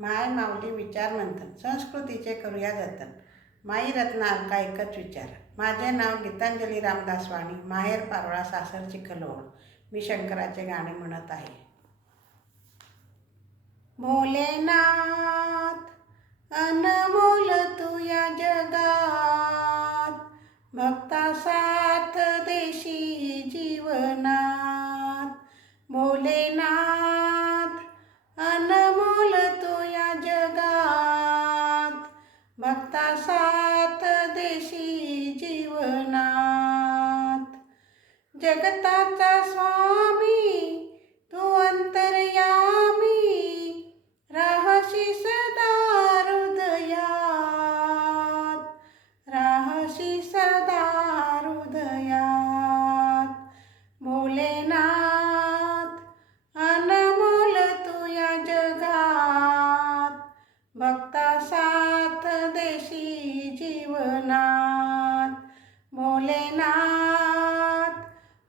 माय माऊली विचार मंथन संस्कृतीचे करूया जतन. माई रत्ना अलका एकच विचार. माझे नाव गीतांजली रामदास वाणी, माहेर पारोळा, सासर चिखलोड. मी शंकराचे गाणे म्हणत आहे. भोलेनाथ अनमोल तू या जगात, भक्ता साथ देशी जीवनात. भोलेनाथ अनमोल तू या जगात, भक्ता साथ देशी जीवनात. जगताचा स्वामी तू अंतर्यामी, राहशी सदा हृदयात, राहशी सदा हृदयात. भोलेनाथ अनमोल तू या जगात, भक्ता साथ देशी जीवनात. भोलेनाथ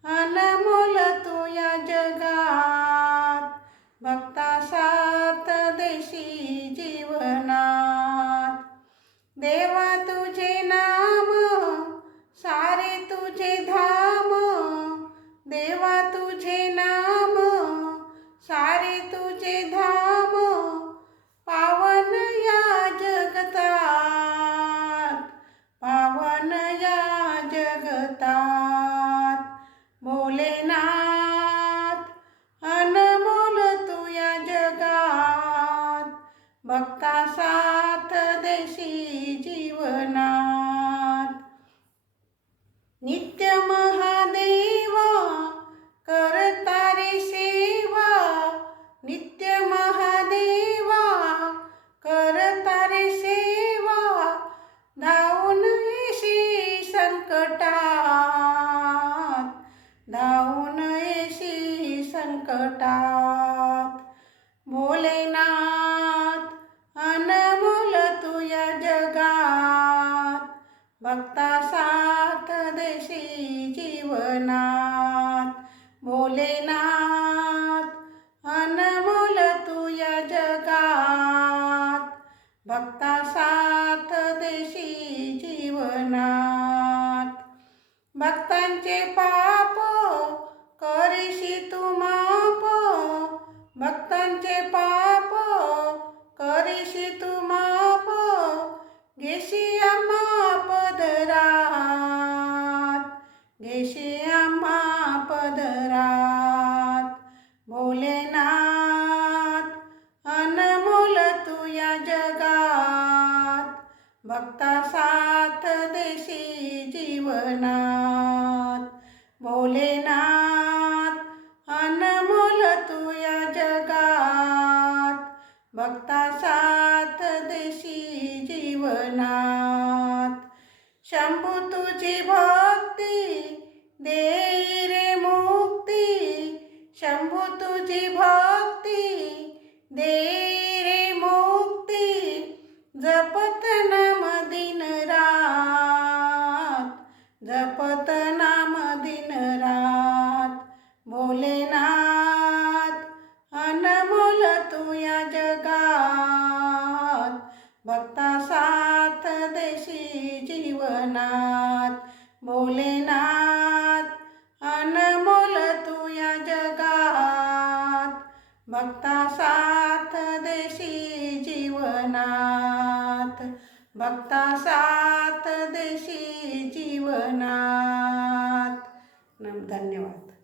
अनमोल तू या जगात, भक्ता साथ देशी जीवनात. देवा तुझे नाम सारे तुझे धाम, देवा तुझे नाम सारे तुझे धाम. पावन या जगतात, पावन या जगतात. भोलेनाथ अनमोल तू या जगात, भक्ता साथ देशी जीवनात. नित्य महादेवा करता रे सेवा, नित्य महादेवा करता रे सेवा. धावून येशी संकटात, धावून येशी संकटात. भोलेनाथ अनमोल तू या जगात, भक्ता साथ देशी जीवनात. भोलेनाथ अनमोल तू या जगात, भक्ता साथ देशी जीवनात. भक्तांचे पाप करीशी तू माप, भक्तांचे पाप करीशी तू माप. घेशी आम्हा पदरात, घेशी आम्हा पदरात. भोलेनाथ अनमोल तू या जगात, भक्ता साथ देशी जीवनात. भोलेनाथ अनमोल तू या जगात, भक्ता साथ देशी जीवनात. शंभू तुझी भक्ती देई रे मुक्ती, शंभू तुझी भक्ती देई रे मुक्ती. जपत नाम दिन रात, जपत नाम दिन रात. भोलेनाथ अनमोल तू या जगात, भक्ता साथ देशी जीवनात. भोलेनाथ अनमोल तू या जगात, भक्ता साथ देशी जीवनात, भक्ता साथ देशी जीवनात. धन्यवाद.